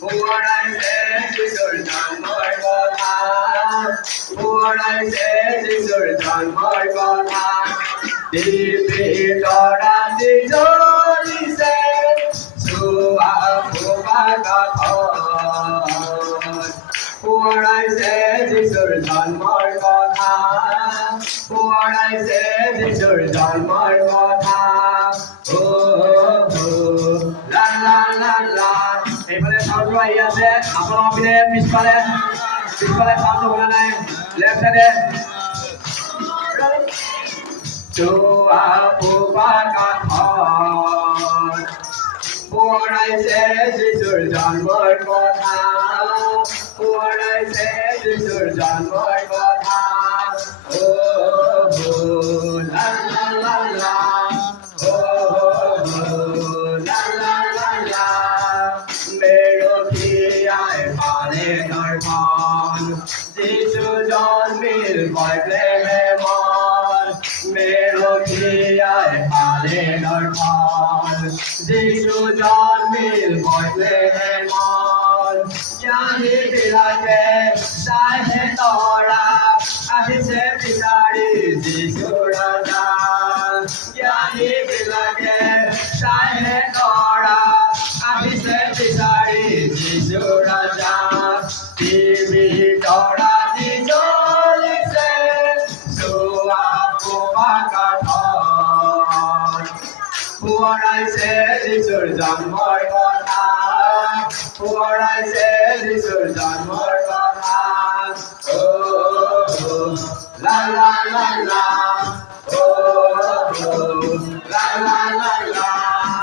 পুরাইছে যিশুর জন্মের কথা পুরাইছে যিশুর জন্মের কথা দিব্যি তরাতি জ্বলিছে সুয়া পুরাইছে যিশুর জন্মের কথা পুরাইছে যিশুর জন্মের কথা ও লা লা লা লা এইফালে চাউন্ড আহি আছে আপোনালোকৰ পিনে পিছফালে চাউন্ড শুনা নাই লেফ্ট চাইডে চোৱা পুৰাইছে যিশুৰ জন্মৰ কথা পুৰাইছে যিশুৰ জন্মৰ কথা ও লা লা লা লা ও লা লা লা লা মেরথিয়ায় পালে নরমান যিশু জন্মের বেথলেহেমত মেরথিয়ায় পালে নরমান যিশু জন্মের বেথলেহেমত জ্ঞানী বিলাকে চাহে তৰা আহিছে বিচাৰি যিশু ৰাজা জ্ঞানী বিলাকে চাহে তৰা আহিছে বিচাৰি যিশু ৰাজা টিভি তৰাতি জ্বলিছে চোৱা কাঠত পুৰাইছে যিশুৰ জন্মৰ কথা পুৰাইছে যিশুৰ জন্মৰ কথা ও লা লা লা লা ও